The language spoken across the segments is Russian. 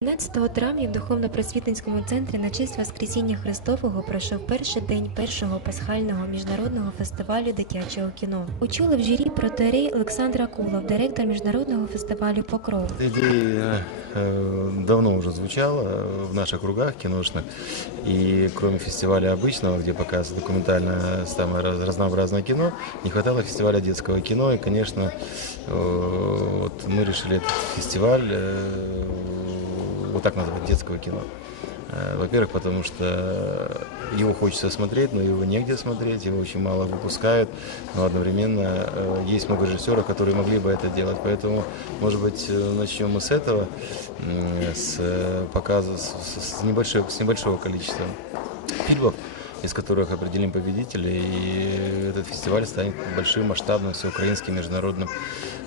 15 травня в духовно-просвітницькому центрі на честь Воскресіння Христового пройшов перший день першого пасхального міжнародного фестивалю дитячого кіно. Учули в журі протеерей Олександр Акулов, директор міжнародного фестивалю Покров. Эта идея э, давно уже звучала э, в наших кругах киношных. И кроме фестиваля обычного, где показывается документальное самое раз- разнообразное кино, не хватало фестиваля детского кино. И, конечно, э, вот мы решили этот фестиваль вот так назвать детского кино. Э, Во-первых, потому что его хочется смотреть, но его негде смотреть, его очень мало выпускают, но одновременно э, есть много режиссеров, которые могли бы это делать. Поэтому, может быть, э, начнем мы с этого, с показа, с небольшого, с небольшого количества фильмов, из которых определим победителей, и этот фестиваль станет большим, масштабным, всеукраинским, международным.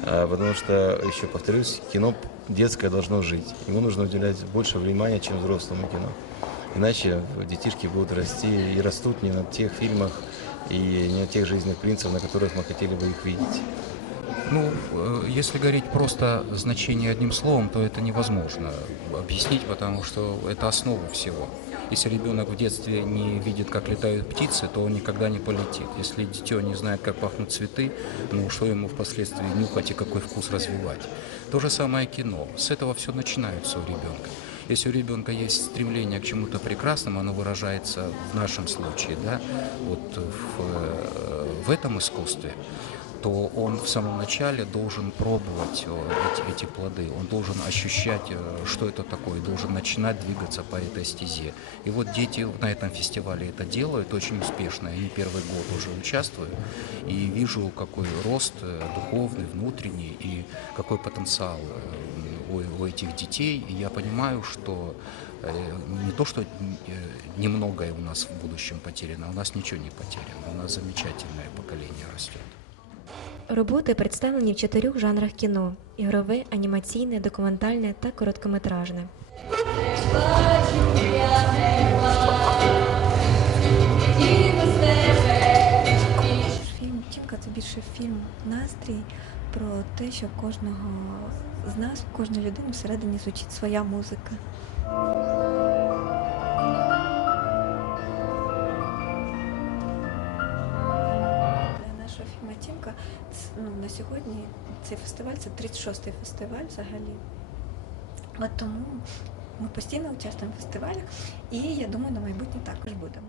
А, Потому что, еще повторюсь, кино детское должно жить. Ему нужно уделять больше внимания, чем взрослому кино. Иначе детишки будут расти и растут не на тех фильмах и не на тех жизненных принципах, на которых мы хотели бы их видеть. Ну, э, если говорить просто значение одним словом, то это невозможно объяснить, потому что это основа всего. Если ребенок в детстве не видит, как летают птицы, то он никогда не полетит. Если дитё не знает, как пахнут цветы, ну что ему впоследствии нюхать и какой вкус развивать? То же самое кино. С этого все начинается у ребенка. Если у ребенка есть стремление к чему-то прекрасному, оно выражается в нашем случае, да, вот в, э, в этом искусстве, то он в самом начале должен пробовать э, эти, эти плоды, он должен ощущать, э, что это такое, должен начинать двигаться по этой стезе. И вот дети на этом фестивале это делают очень успешно. Не первый год уже участвую и вижу, какой рост э, духовный, внутренний и какой потенциал у, у этих детей. И я понимаю, что не то, что немногое у нас в будущем потеряно, у нас ничего не потеряно, у нас замечательное поколение растет. Роботи представлені в чотирьох жанрах кіно: ігрове, анімаційне, документальне та короткометражне. Фільм це більше фільм настрій про те, що кожного з нас, кожної людини всередині звучить своя музика. Ну, на сьогодні цей фестиваль це 36-й фестиваль взагалі. От тому ми постійно участвуємо в фестивалях, і я думаю, на майбутнє також будемо.